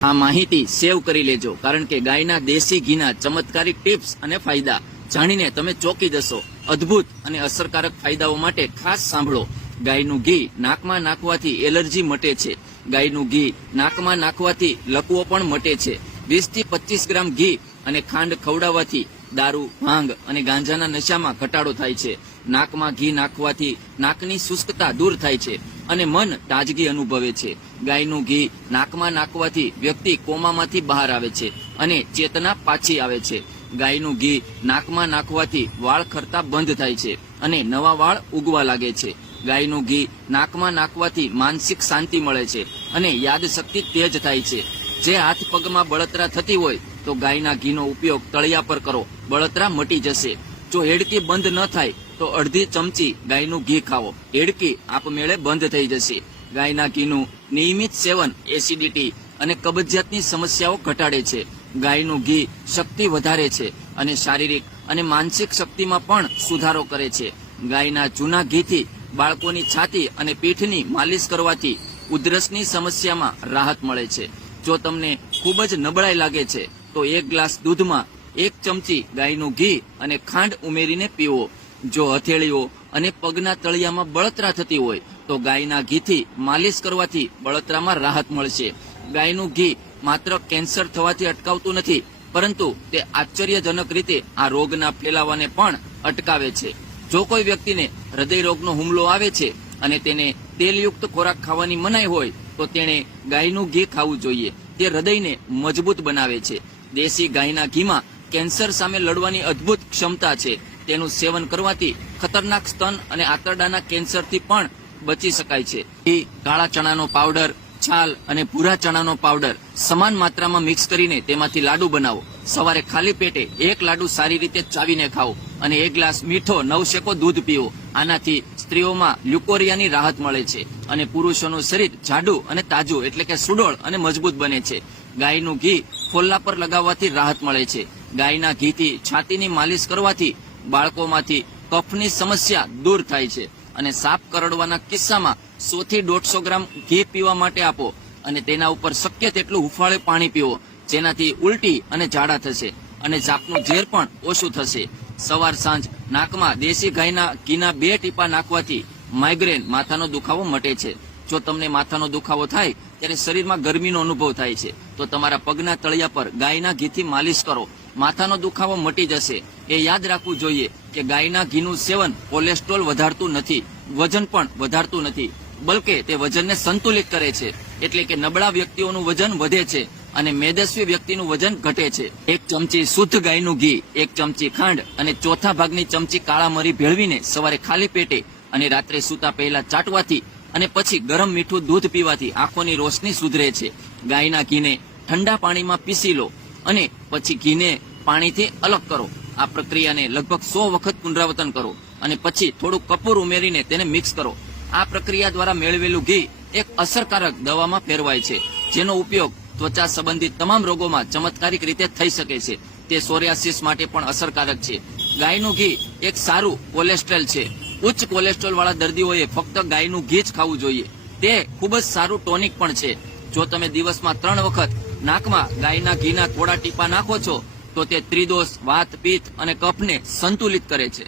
આ માહિતી સેવ કરી લેજો, કારણ કે ગાયના દેશી ઘીના ચમત્કારિક ટિપ્સ અને ફાયદા જાણીને તમે ચોંકી જશો। અદ્ભુત અને અસરકારક ફાયદાઓ માટે ખાસ સાંભળો। ગાયનું ઘી નાકમાં નાખવાથી એલર્જી મટે છે। ગાયનું ઘી નાકમાં નાખવાથી લકવો પણ મટે છે। 20 થી 25 ગ્રામ ઘી અને ખાંડ ખવડાવવાથી દારૂ, ભાંગ અને ગાંજાના નશામાં ઘટાડો થાય છે। નાકમાં ઘી નાખવાથી નાકની શુષ્કતા દૂર થાય છે અને મન તાજગી અનુભવે છે। ગાયનું ઘી નાકમાં નાખવાથી વ્યક્તિ કોમામાંથી બહાર આવે છે અને ચેતના પાછી આવે છે। ગાયનું ઘી નાકમાં નાખવાથી વાળ ખરતા બંધ થાય છે અને નવા વાળ ઉગવા લાગે છે। ગાયનું ઘી નાકમાં નાખવાથી માનસિક શાંતિ મળે છે અને યાદશક્તિ તેજ થાય છે। જે હાથ પગમાં બળતરા થતી હોય તો ગાયના ઘીનો ઉપયોગ તળિયા પર કરો, બળતરા મટી જશે। જો હેડકી બંધ ન થાય તો અડધી ચમચી ગાયનું ઘી ખાવો, હેડકી આપમેળે બંધ થઈ જશે। ગાયના ઘીનું નિયમિત સેવન એસિડિટી અને કબજિયાતની સમસ્યાઓ ઘટાડે છે। ગાયનું ઘી શક્તિ વધારે છે અને શારીરિક અને માનસિક શક્તિમાં પણ સુધારો કરે છે। ગાયના જૂના ઘીથી બાળકોની છાતી અને પીઠની માલિશ કરવાથી ઉધરસની સમસ્યામાં રાહત મળે છે। જો તમને ખૂબ જ નબળાઈ લાગે છે તો 1 ગ્લાસ દૂધમાં 1 ચમચી ગાયનું ઘી અને ખાંડ ઉમેરીને પીવો। જો હથેળીઓ અને પગના તળિયામાં બળતરા થતી હોય તો ગાયના ઘીથી માલિશ કરવાથી બળતરામાં રાહત મળશે। ગાયનું ઘી માત્ર કેન્સર થવાથી અટકાવતું નથી, પરંતુ તે આશ્ચર્યજનક રીતે આ રોગના ફેલાવાને પણ અટકાવે છે। જો કોઈ વ્યક્તિને હૃદય રોગનો હુમલો આવે છે અને તેને તેલયુક્ત ખોરાક ખાવાની મનાઈ હોય તો તેણે ગાયનું ઘી ખાવું જોઈએ। તે હૃદયને મજબૂત બનાવે છે। દેશી ગાયના ઘીમાં કેન્સર સામે લડવાની અદ્ભુત ક્ષમતા છે। તેનું સેવન કરવાથી ખતરનાક સ્તન અને આંતરડાના કેન્સરથી પણ બચી શકાય છે। ઘી, કાળા ચણાનો પાવડર, છાલ અને ભૂરા ચણાનો પાવડર સમાન માત્રામાં મિક્સ કરીને તેમાંથી લાડુ બનાવો। સવારે ખાલી પેટે 1 લાડુ સારી રીતે ચાવીને ખાઓ અને 1 ગ્લાસ મીઠો નવશેકો દૂધ પીવો। આનાથી સ્ત્રીઓમાં લ્યુકોરિયાની રાહત મળે છે અને પુરુષોનું શરીર જાડું અને તાજું એટલે કે સુડોળ અને મજબૂત બને છે। ગાયનું ઘી ફોલ્લા પર લગાવવાથી રાહત મળે છે। ગાયના ઘીથી છાતીની માલિશ કરવાથી બાળકોમાંથી કફની સમસ્યા દૂર થાય છે અને સાપ કરડવાના કિસ્સામાં 100 થી 150 ગ્રામ ઘી પીવા માટે આપો અને તેના ઉપર શક્ય તેટલું હુંફાળે પાણી પીવો, જેનાથી ઉલટી અને ઝાડા થશે અને જાપનું ઝેર પણ ઓછું થશે। સવાર સાંજ નાકમાં દેશી ગાયના ઘીના 2 ટીપા નાખવાથી માઇગ્રેન, માથાનો દુખાવો મટે છે। જો તમને માથાનો દુખાવો થાય ત્યારે શરીરમાં ગરમીનો અનુભવ થાય છે તો તમારા પગના તળિયા પર ગાયના ઘીથી માલિશ કરો, માથાનો દુખાવો મટી જશે। એ યાદ રાખવું જોઈએ કે ગાયના ઘીનું સેવન કોલેસ્ટ્રોલ વધારતું નથી, વજન પણ વધારતું નથી, બલકે તે વજનને સંતુલિત કરે છે। એટલે કે નબળા વ્યક્તિઓનું વજન વધે છે અને મેદસ્વી વ્યક્તિનું વજન ઘટે છે। 1 ચમચી શુદ્ધ ગાયનું ઘી, 1 ચમચી ખાંડ અને ચોથા ભાગની ચમચી કાળા મરી ભેળવીને સવારે ખાલી પેટે અને રાત્રે સૂતા પહેલા ચાટવાથી અને પછી ગરમ મીઠું દૂધ પીવાથી આંખોની રોશની સુધરે છે। ગાયના ઘીને ઠંડા પાણીમાં પીસી લો અને પછી ઘીને પાણીથી અલગ કરો। આ પ્રક્રિયાને લગભગ 100 વખત પુનરાવર્તન કરો અને પછી થોડું કપૂર ઉમેરીને તેને મિક્સ કરો। આ પ્રક્રિયા દ્વારા મેળવેલું ઘી એક અસરકારક દવામાં ફેરવાય છે, જેનો ઉપયોગ ત્વચા સંબંધિત તમામ રોગોમાં ચમત્કારિક રીતે થઈ શકે છે। તે સોરિયાસિસ માટે પણ અસરકારક છે। ગાયનું ઘી એક સારું કોલેસ્ટ્રોલ છે। ઉચ્ચ કોલેસ્ટ્રોલ વાળા દર્દીઓએ ફક્ત ગાયનું ઘી જ ખાવું જોઈએ। તે ખૂબ જ સારું ટોનિક પણ છે। જો તમે દિવસમાં 3 વખત નાકમાં ગાયના ઘીના થોડા ટીપા નાખો છો તો તે ત્રિદોષ, વાત, પિત્ત અને કફને સંતુલિત કરે છે।